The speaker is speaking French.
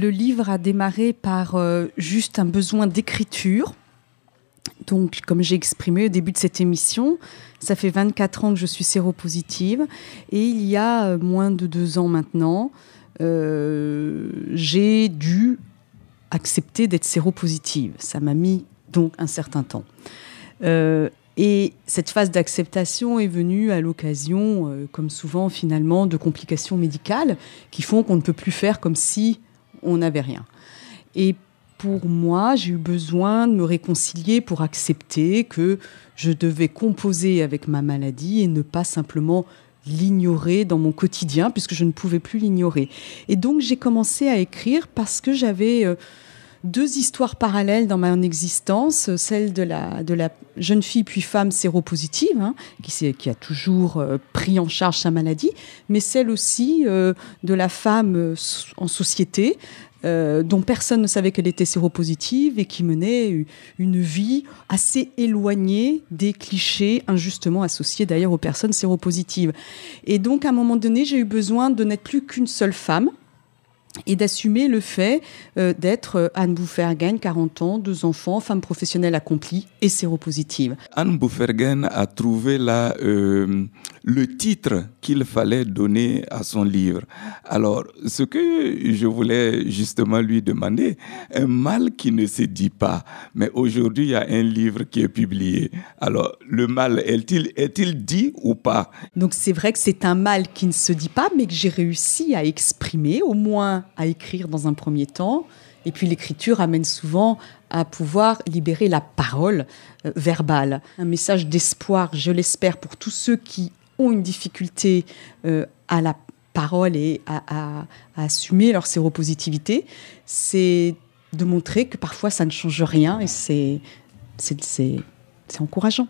Le livre a démarré par juste un besoin d'écriture. Donc, comme j'ai exprimé au début de cette émission, ça fait 24 ans que je suis séropositive. Et il y a moins de 2 ans maintenant, j'ai dû accepter d'être séropositive. Ça m'a mis donc un certain temps. Et cette phase d'acceptation est venue à l'occasion, comme souvent finalement, de complications médicales qui font qu'on ne peut plus faire comme si on n'avait rien. Et pour moi, j'ai eu besoin de me réconcilier pour accepter que je devais composer avec ma maladie et ne pas simplement l'ignorer dans mon quotidien, puisque je ne pouvais plus l'ignorer. Et donc, j'ai commencé à écrire parce que j'avais 2 histoires parallèles dans mon existence, celle de la jeune fille puis femme séropositive, qui a toujours pris en charge sa maladie, mais celle aussi de la femme en société, dont personne ne savait qu'elle était séropositive et qui menait une vie assez éloignée des clichés injustement associés d'ailleurs aux personnes séropositives. Et donc, à un moment donné, j'ai eu besoin de n'être plus qu'une seule femme et d'assumer le fait d'être Anne Boufergen, 40 ans, 2 enfants, femme professionnelle accomplie et séropositive. Anne Boufergen a trouvé là le titre qu'il fallait donner à son livre. Alors, ce que je voulais justement lui demander, un mal qui ne se dit pas, mais aujourd'hui, il y a un livre qui est publié. Alors, le mal, est-il dit ou pas? Donc, c'est vrai que c'est un mal qui ne se dit pas, mais que j'ai réussi à exprimer, au moins à écrire dans un premier temps. Et puis l'écriture amène souvent à pouvoir libérer la parole verbale. Un message d'espoir, je l'espère, pour tous ceux qui ont une difficulté à la parole et à assumer leur séropositivité, c'est de montrer que parfois ça ne change rien et c'est encourageant.